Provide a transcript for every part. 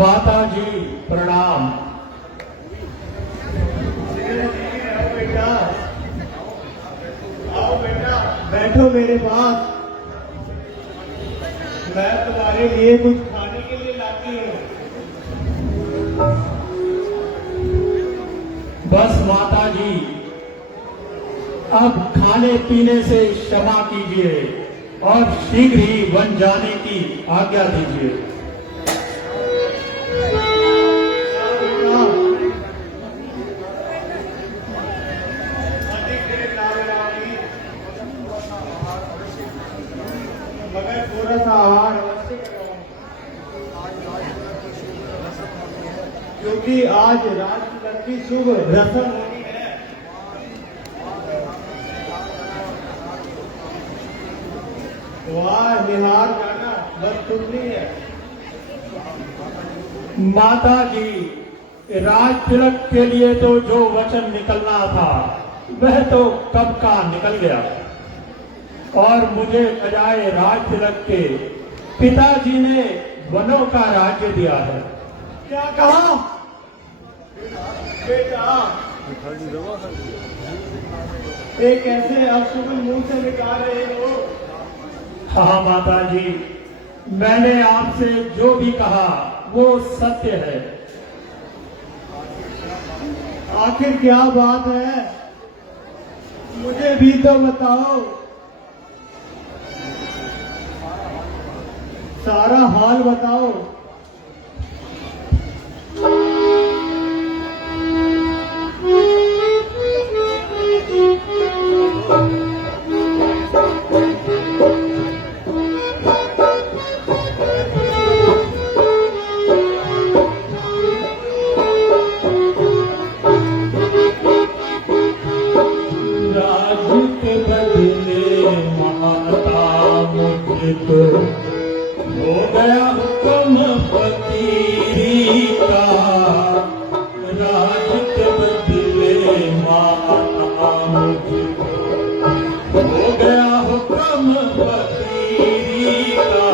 माता जी प्रणाम। बेटा आओ बेटा, बैठो मेरे पास। मैं तुम्हारे लिए कुछ खाने के लिए लाती हूँ। बस माता जी, अब खाने पीने से क्षमा कीजिए और शीघ्र ही वन जाने की आज्ञा दीजिए। मगर थोड़ा सा आहार अवश्य करवाओ, क्योंकि आज रात की शुभ रस्म होनी है। वाह निहार जाना बस सुननी है। माता जी, राज तिलक के लिए तो जो वचन निकलना था वह तो कब का निकल गया और मुझे बजाय राज तिलक के पिताजी ने वनों का राज्य दिया है। क्या कहा बेटा? एक ऐसे अशुभ मुंह से निकाल रहे हो? हाँ माता जी, मैंने आपसे जो भी कहा वो सत्य है। आखिर क्या बात है, मुझे भी तो बताओ। सारा हाल बताओ। हो गया हुक्म फकीरी का, राज के बदले माता मुझको। हो गया हुक्म फकीरी का,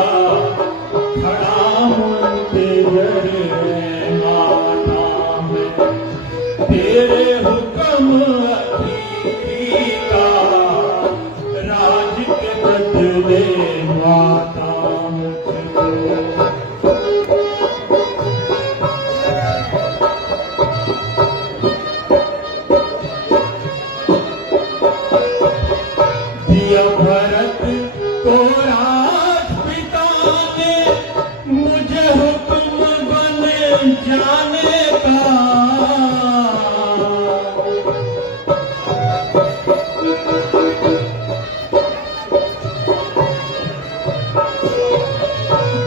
खड़ा हूँ तेरे माता में, तेरे हुक्म अखीरी का, राज के बदले माता भरत को राज पिता ने मुझे हुक्म बन जाने का।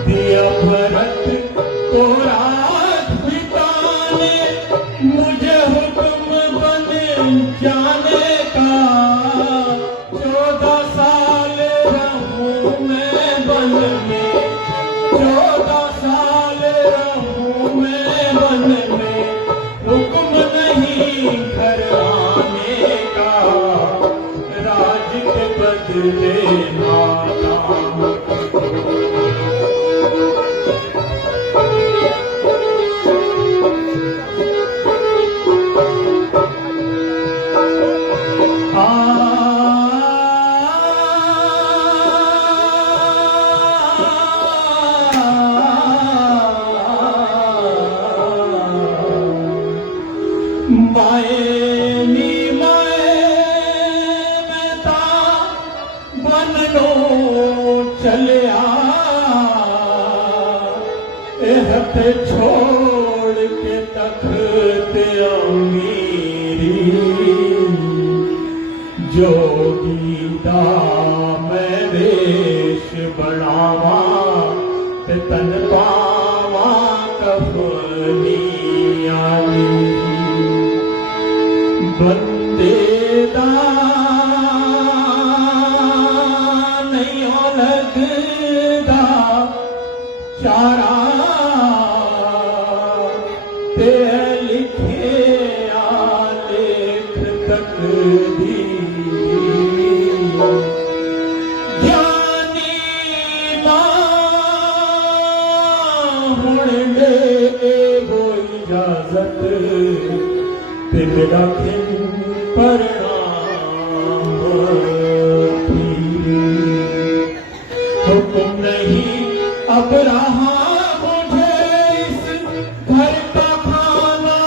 दिया भरत को राज पिता ने मुझे हुक्म बन जाने का। 14 साल रहूं मैं वन में, 14 साल रहूं मैं वन में, हुक्म नहीं घर आने का, राज के बदले माता चलिया छोड़ के तख्त अमीरी, जोगीदा मैं वेश बढ़ावा ते तन पावा कफनी आली। बंदे दा नहीं लगदा चारा, ते लिखे आलेख तकदीर। ज्ञानी ना हुण गलत ते मेरा खिन परिणाम थी। हुक्म नहीं अब रहा मुझे इस घर का खाना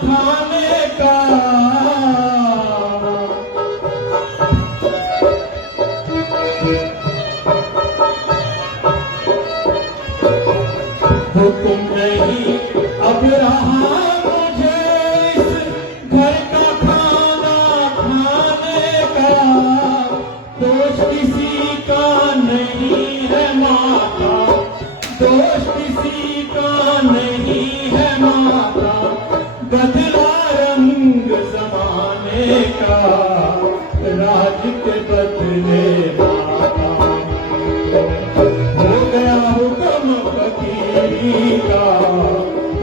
खाने का। हुक्म नहीं अब रहा मुझे इस घर का खाना खाने का। दोष किसी का नहीं है माता, दोष किसी का नहीं है माता। बदला रंग जमाने का, राज के बदले माता। हो गया हुक्म फकीरी का,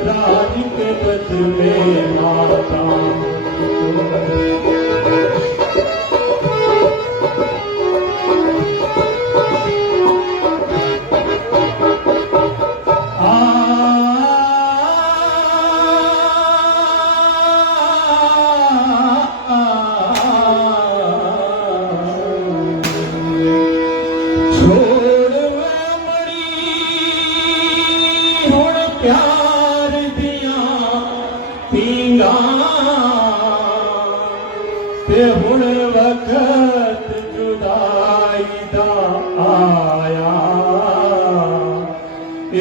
राज के बदले माता। प्यार दिया पींगा ते हुण वक्त जुदाई दा आया।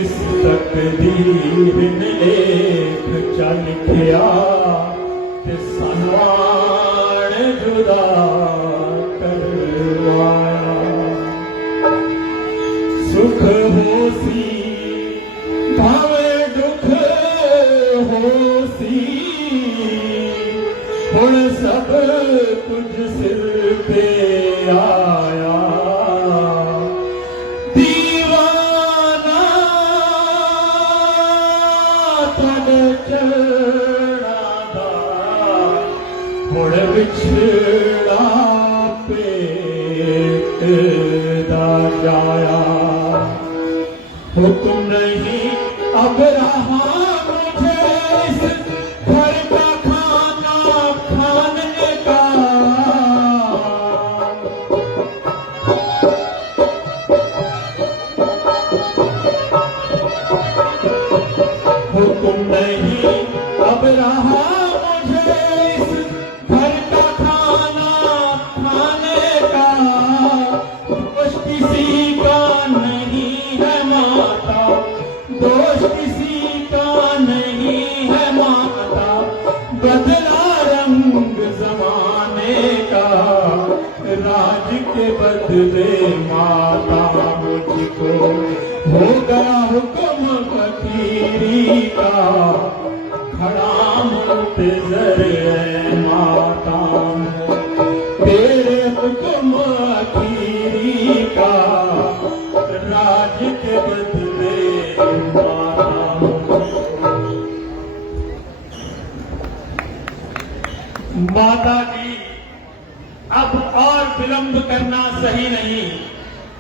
इस तकदीर ने लेख चा लिखिया ते सनवाण जुदा करवाया। सुख होसी भावे दुख होसी, हुण सब कुछ सिर पे आया। दीवाना तुहाडे चरणा दा, हुण विछड़ा पेट दा जाया। हुक्म नहीं अब रहा मुझे इस घर का खाना खाने का। हुक्म नहीं अब रहा मुझे इस घर का खाना खाने का। दोष किसी का नहीं है माता, दोष किसी का नहीं है माता। बदला रंग जमाने का, राज के बदले माता। मुझको हो गया हुक्म फकीरी का, खड़ा मुंतजर है माता। तेरे हुक्म फकीरी का, राज के बदले माता। माता जी, अब और विलंब करना सही नहीं,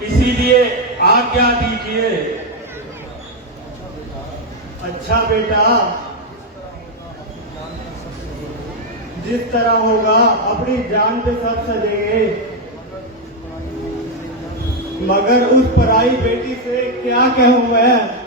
इसीलिए आज्ञा दीजिए। अच्छा बेटा, जिस तरह होगा अपनी जान पे सब सजेंगे, मगर उस पराई बेटी से क्या कहूं मैं।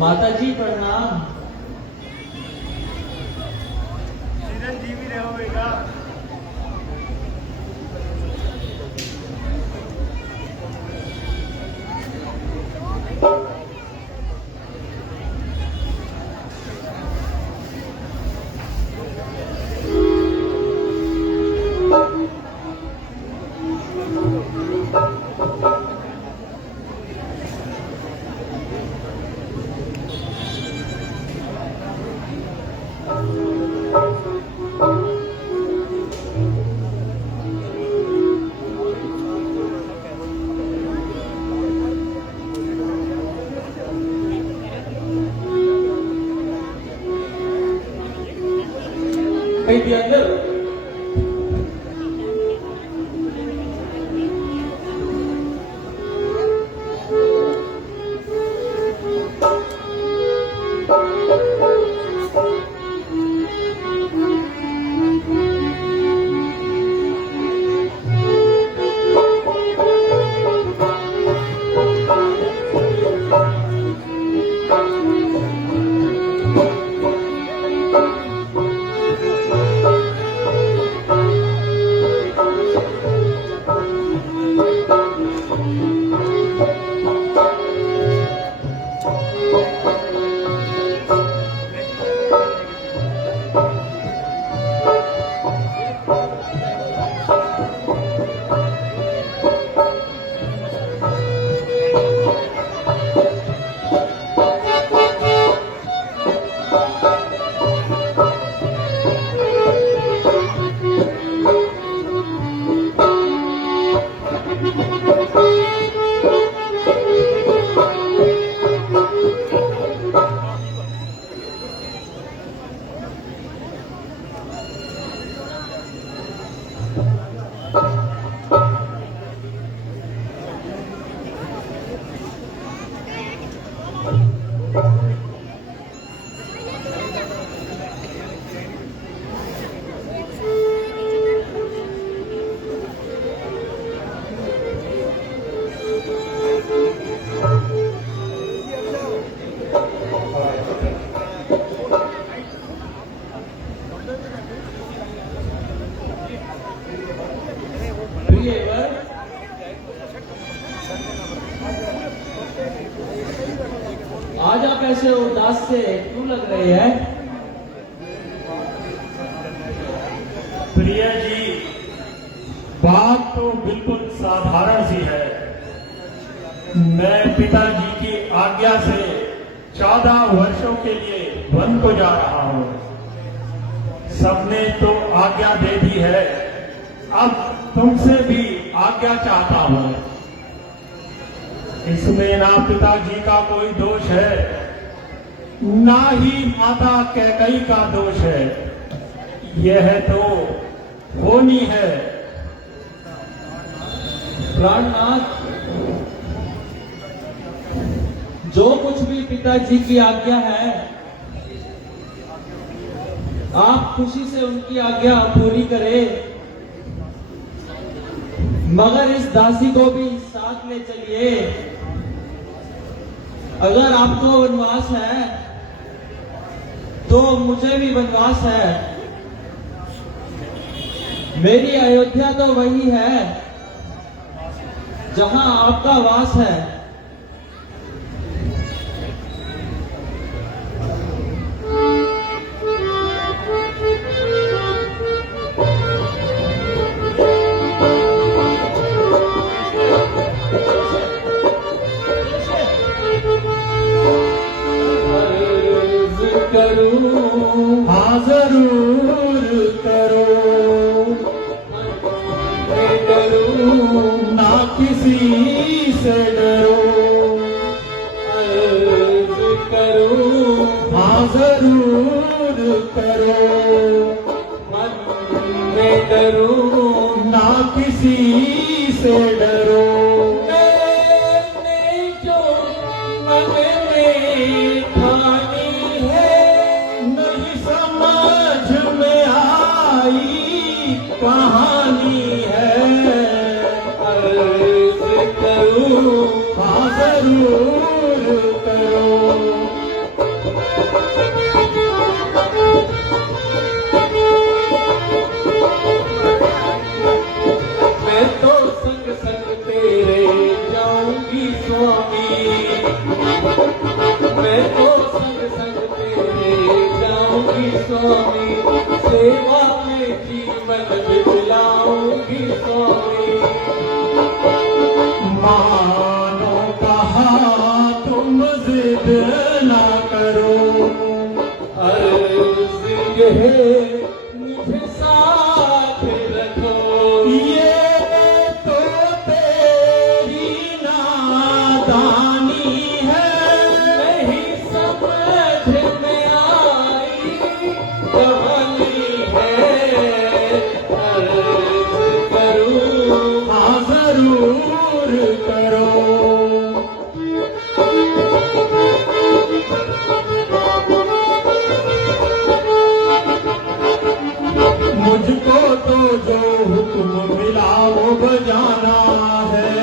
माता जी प्रणाम। चिरंजीवी रहो बेटा। प्रियवर, आज आप ऐसे उदास से क्यों लग रहे हैं? प्रिय जी, बात तो बिल्कुल साधारण सी है। मैं पिताजी की आज्ञा से 14 वर्षों के लिए वन को जा रहा हूं। सबने तो आज्ञा दे दी है, अब तुमसे भी आज्ञा चाहता हूं। इसमें ना पिताजी का कोई दोष है, ना ही माता कैकई का दोष है। यह तो होनी है। प्राणनाथ, जो कुछ भी पिताजी की आज्ञा है, आप खुशी से उनकी आज्ञा पूरी करें, मगर इस दासी को भी साथ ले चलिए। अगर आपको वनवास है तो मुझे भी वनवास है। मेरी अयोध्या तो वही है जहां आपका वास है। हाँ जरूर करो, ना किसी से डरो। हाँ जरूर करो, ना किसी से डरो। नहीं समझ में आई कहानी है। हाँ जरूर करो। मैं तो संग संग तेरे जाऊंगी स्वामी। मैं तो संग संग तेरे जाऊंगी स्वामी। सेवा में जीवन बिताऊंगी स्वामी। मानो कहा तुम जिद ना करो। अर्ज ये मुझे साथ रखो। ये तो तेरी नादानी है। नहीं समझ में आई कहानी है। अर्ज करूं, हाँ जरूर करो। मुझको तो जो हुक्म मिला वो बजाना है।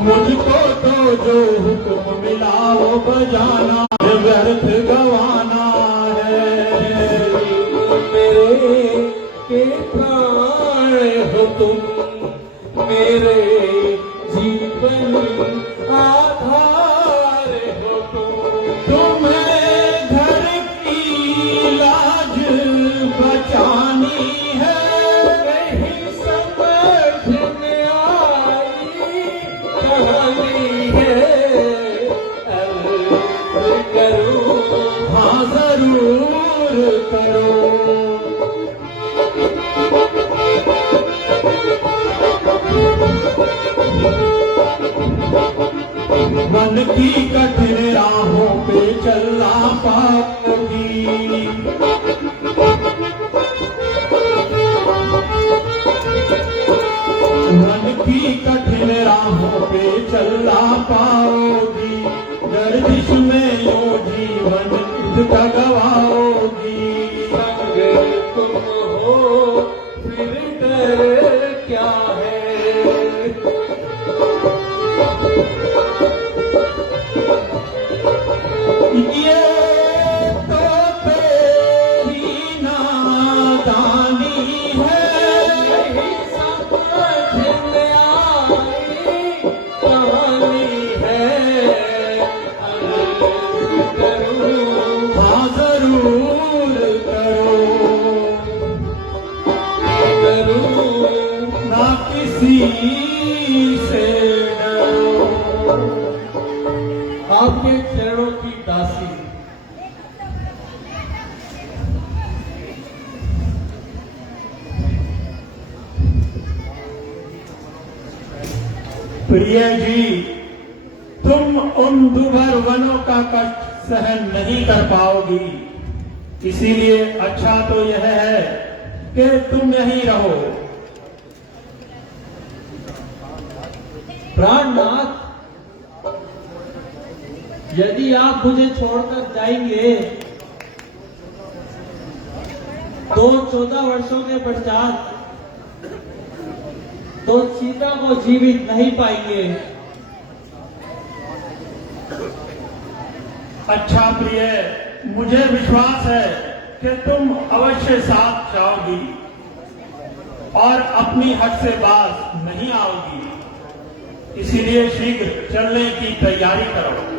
मुझको तो जो हुक्म मिला वो बजाना, व्यर्थ गवाना है। मेरे के प्राण हो तुम, मेरे जीवन आधार हो तुम। तुम्हें घर की लाज बचानी है। नहीं समझ में आई कहानी है। अर्ज करूं, हाँ जरूर करो। मन की कठिन राहों पे चलना पाओगी। मन की कठिन राहों पे चलना पाओगी। गर्दिश में यूं जीवन का गवाओगी। संग तुम हो फिर डर क्या है। किसी से डरो। आपके चरणों की दासी। प्रिय जी, तुम उन दुभर वनों का कष्ट सहन नहीं कर पाओगी, इसीलिए अच्छा तो यह है कि तुम यहीं रहो। प्राणनाथ, यदि आप मुझे छोड़कर जाएंगे तो 14 वर्षों के पश्चात तो सीता को जीवित नहीं पाएंगे। अच्छा प्रिय, मुझे विश्वास है कि तुम अवश्य साथ जाओगी और अपनी हद से बाज नहीं आओगी, इसीलिए शीघ्र चलने की तैयारी करो।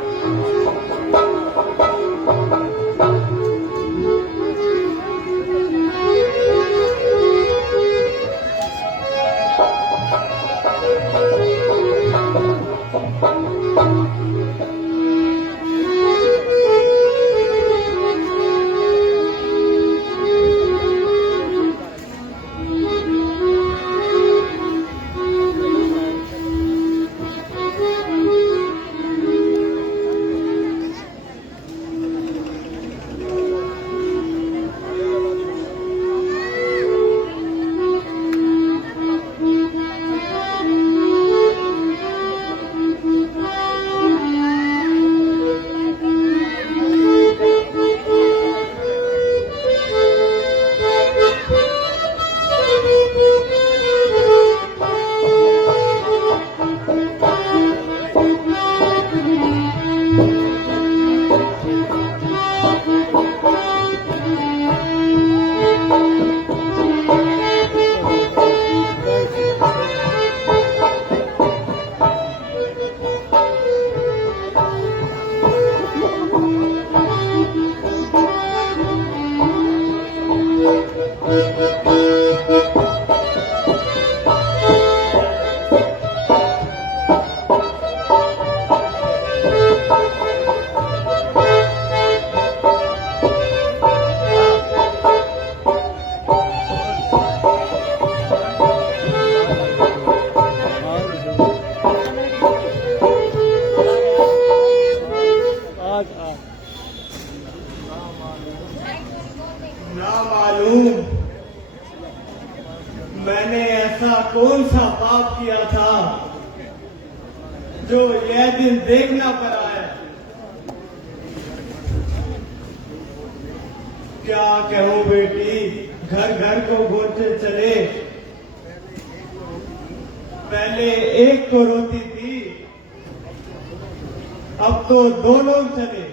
ना मालूम मैंने ऐसा कौन सा पाप किया था जो यह दिन देखना पड़ा है। क्या कहूं बेटी, घर घर को घूमते चले। पहले एक को रोती थी, अब तो 2 लोग चले।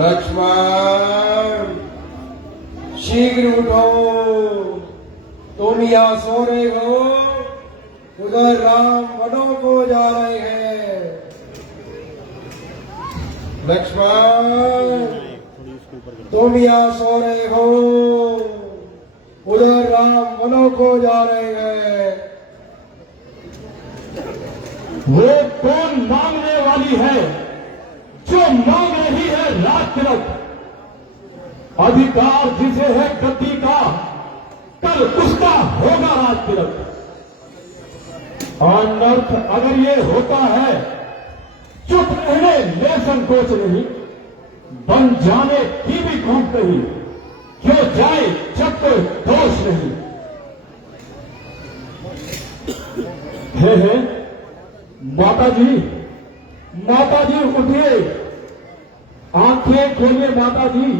लक्ष्मण, शीघ्र उठो। तुम यहाँ सो रहे हो उधर राम वनों को जा रहे हैं। लक्ष्मण, तुम यहाँ सो रहे हो, उधर राम वनों को जा रहे हैं। वो कौन मांगने वाली है जो मांग रही है राज तिलक? अधिकार जिसे है गद्दी का, कल उसका होगा राज तिलक। अनर्थ अगर ये होता है, चुप रहने में संकोच नहीं, बन जाने की भी खूब नहीं, क्यों जाए जब कोई दोष नहीं। है माता जी उठिए, आंखें खोलिए माता जी।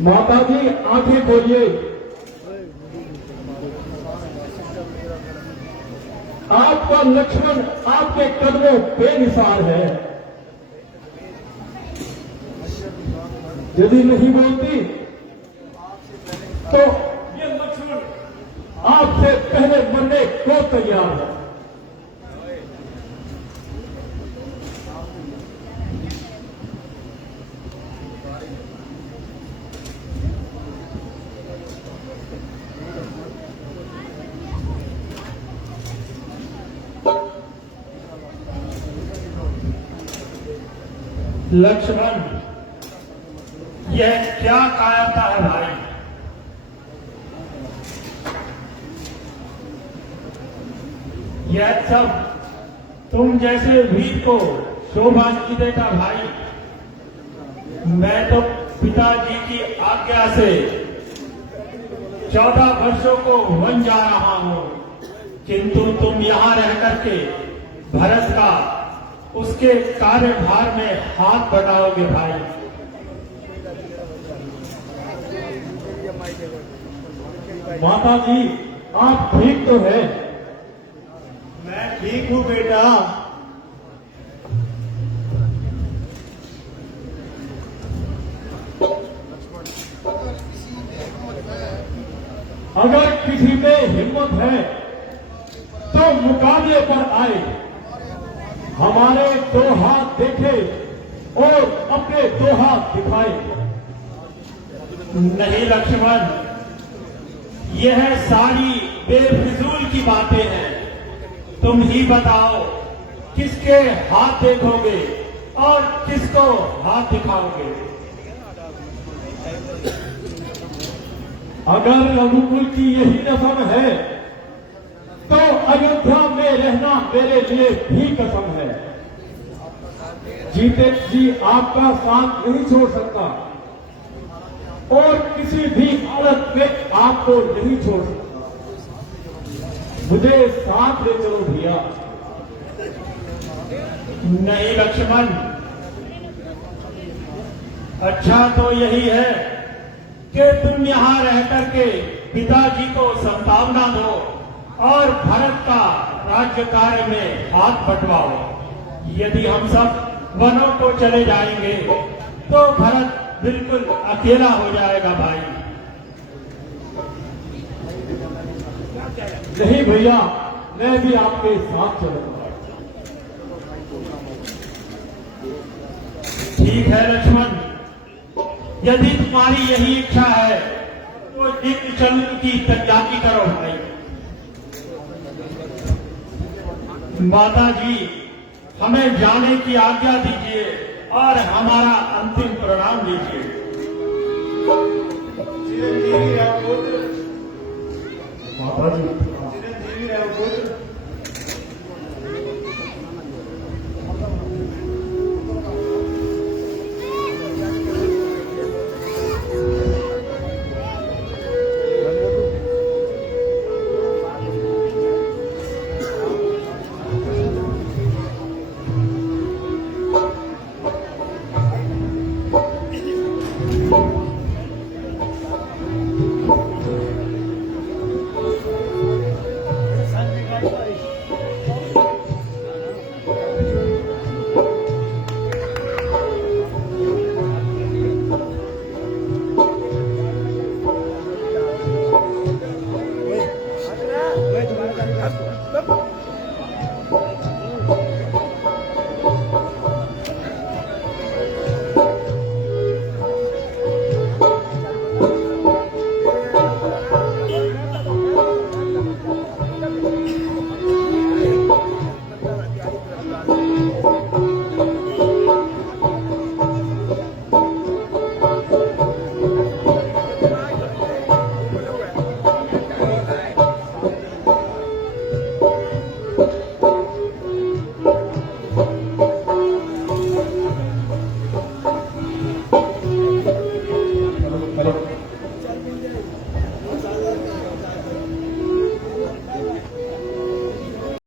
माता जी आंखें खोलिए। आपका लक्ष्मण आपके कदमों बेनिसार है। यदि नहीं बोलती तो ये लक्ष्मण आपसे पहले मरने को तैयार है। लक्ष्मण, यह क्या कायरता है भाई? यह सब तुम जैसे वीर को शोभा नहीं देता भाई। मैं तो पिताजी की आज्ञा से 14 वर्षों को वन जा रहा हूं, किंतु तुम यहां रह करके भरत का उसके कार्यभार में हाथ बढ़ाओगे भाई। माता जी, आप ठीक तो है? मैं ठीक हूँ बेटा। अगर किसी में हिम्मत है तो मुकाबले पर आए, हमारे 2 हाथ देखे और अपने 2 हाथ दिखाए। नहीं लक्ष्मण, यह सारी बेफिजूल की बातें हैं। तुम ही बताओ, किसके हाथ देखोगे और किसको हाथ दिखाओगे? अगर रघुकुल की यही रस्म है तो अयोध्या में रहना मेरे लिए भी कसम है। जीते जी आपका साथ नहीं छोड़ सकता और किसी भी हालत में आपको नहीं छोड़ सकता। मुझे साथ ले चलो भैया। नहीं लक्ष्मण, अच्छा तो यही है कि तुम यहां रह करके पिताजी को संभावना दो और भरत का राज्य कार्य में हाथ बंटवाओ। यदि हम सब वनों को चले जाएंगे तो भरत बिल्कुल अकेला हो जाएगा भाई। नहीं भैया, मैं भी आपके साथ चलूंगा। ठीक है लक्ष्मण, यदि तुम्हारी यही इच्छा है तो एक चलने की तैयारी करो भाई। माता जी, हमें जाने की आज्ञा दीजिए और हमारा अंतिम प्रणाम दीजिए। चिरंजीवी रहो पुत्र। माता जी, चिरंजीवी रहो पुत्र।